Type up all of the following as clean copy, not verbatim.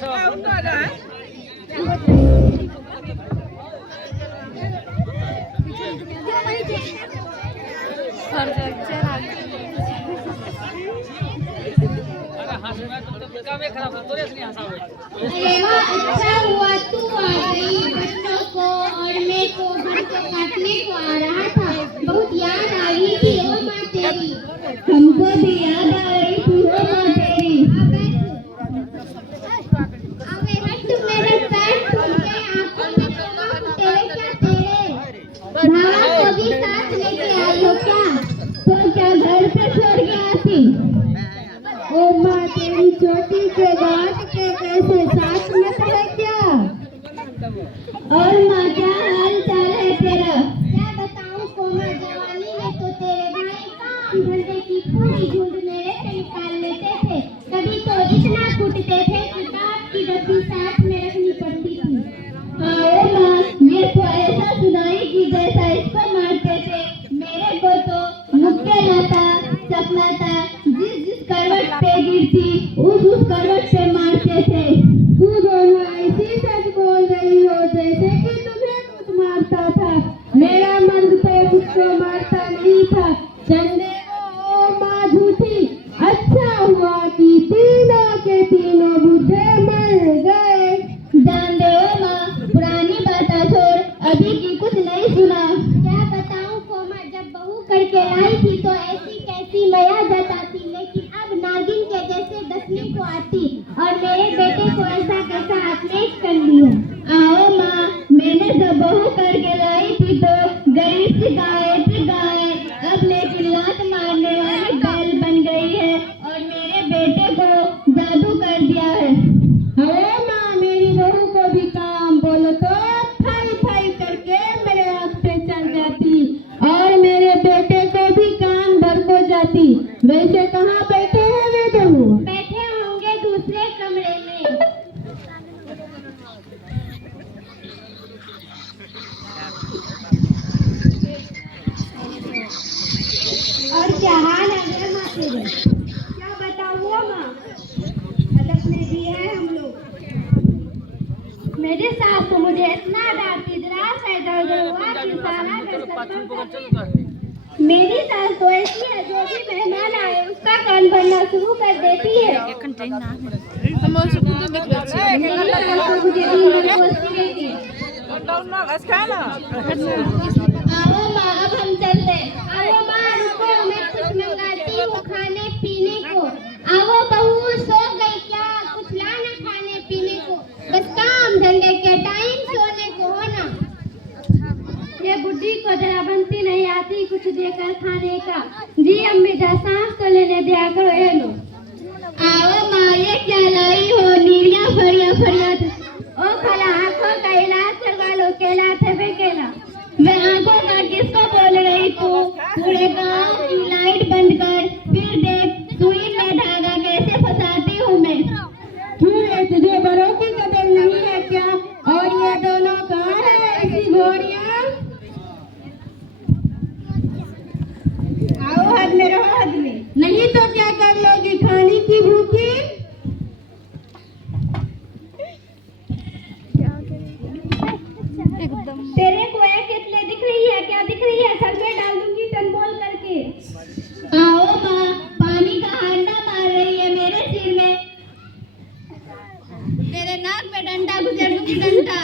अच्छा हुआ तू आ गई। बच्चों को और मेरे को घर को काटने को आ रहा था। बहुत याद आ रही थी ओ माँ तेरी। हमको भी याद आ रही थी ओ माँ तेरी। हट मेरे पैर टूट गए। आंखों में कोमा तेरे क्या तेरे। भावा को भी साथ लेके आई हो क्या? तो क्या घर पे छोड़ के आती? ओ माँ तेरी चोटी के गांठ के कैसे साथ में है क्या? और माँ क्या हाल चाल है तेरा? क्या बताऊं कोमा, जवानी में तो तेरे भाई काम धंधे की पूरी झुंड मेरे से निकाल लेते थे। कभी तो इतना कूटते थे कि बाप की डब्बी साथ में रखनी पड़ती थी। हाँ ओ माँ, ये तो ऐसा सुनाई कि जैसा इसको मारते थे। मेरे को तो मुक्के लाता चपलाता, जिस करवट पे गिरती उस करवट पे मारते थे। तू दोनों ऐसी सच बोल रही हो जैसे कि तुम्हें कुछ मारता था। मेरा मर्द तो मुझको मारता नहीं था। चंदे ओ माँ झूठी। अच्छा हुआ कि तीनों के तीनों बुढ़े मर गए। जान दे ओ माँ, पुरानी बातें छोड़, अभी की कुछ नहीं सुना। क्या बताऊं कोमा, जब बहू करके लाई थी तो ऐसी कैसी मया जताती, लेकिन अब नागिन के जैसे डसने को आती और मेरे बेटे को ऐसा कैसा आत्मेश कर लिया। आओ माँ, मैंने जब बहू करके लाई थी तो गई थी गाय। अब लेकिन लात मारने वाली बैल बन गई है और मेरे बेटे को जादू कर दिया है। आओ माँ, मेरी बहू को भी काम बोलो तो थाई थाई करके मेरे आँख पे चल जाती और मेरे बेटे को भी कान भर को जाती। वैसे कहाँ बैठे हैं वे दोनों? बैठे होंगे दूसरे कमरे में। और क्या हाल है माँ तेरे? क्या बताऊँ माँ, हलक में भी है हम लोग। मेरे सास तो मुझे इतना डांटती, जरा सा दर्द हुआ कि सारा घर सर। मेरी सास तो ऐसी है, जो भी मेहमान आए उसका कान भरना शुरू कर देती है। आओ माँ, अब हम चलते। आओ माँ, रुको, मैं कुछ मंगाती हूँ खाने पीने को। आओ बहू, सो गई क्या? कुछ लाना खाने पीने को। बस काम धंधे के टाइम सोने को हो ना। ये बुढ़ी को जरा बनती नहीं आती कुछ देकर खाने का। जी अम्मी, जा सांस तो लेने दिया करो। ये लो। आओ माँ, ये क्या लाई हो? नीरिया फरिया फरिया। ओ खला, आँखों का इलाज करवा लो। केला थे बे केला। मैं आँखों का किसको बोल रही तू? पूरे गाँव की लाइट बंद कर, फिर देख सुई में धागा कैसे फंसाती हूँ मैं। तुझे बड़ों की कदर नहीं है क्या? और ये दोनों कहाँ है ऐसी घोड़ियाँ? आओ, हद में रहो, हद में। नहीं तो क्या कर लोगी खाने की भूखी? तेरे को एक कितने दिख रही है? क्या दिख रही है? सर में डाल दूंगी टनबोल करके। आओ माँ, पानी का हांडा मार रही है मेरे सिर में। तेरे नाक में डंडा गुजर दूंगी, डंडा।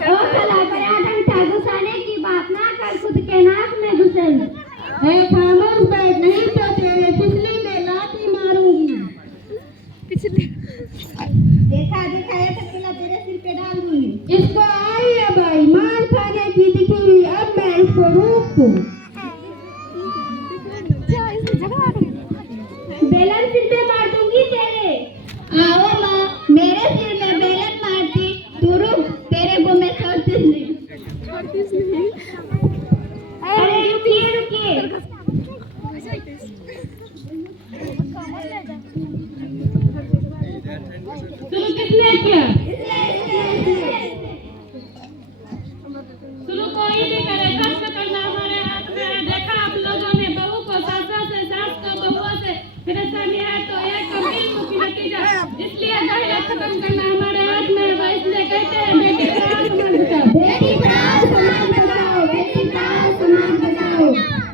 ओ खला, बड़ा डंडा घुसाने की बात ना कर, खुद के नाक में घुसल। खामोश बैठ, नहीं तो तेरे पिछली में लाठी मारूंगी। पिछली देखा देखा, ये तकला तेरे सिर पे डाल दूंगी। इसको आई है भाई मार खाने की दिखी हुई, अब मैं इसको रोकूं। बेलन सिर पे मार दूंगी तेरे। आओ माँ, मेरे सिर में बेलन मारती, तू रुक, तेरे को मैं छोड़ती नहीं। अरे रुकिए रुकिए। शुरू किसने किया? शुरू कोई भी करे, कष्ट करना हमारे हाथ में है। देखा आप लोगों ने, बहू को सासा से, सास को बहुआ से, फिर ऐसा नहीं है तो एक कमीज को की नतीजा इसलिए दहेज खत्म करना हमारे हाथ में है। इसलिए कहते हैं बेटी पढ़ाओ समाज बचाओ। बेटी पढ़ाओ समाज बचाओ, बेटी पढ़ाओ समाज बचाओ।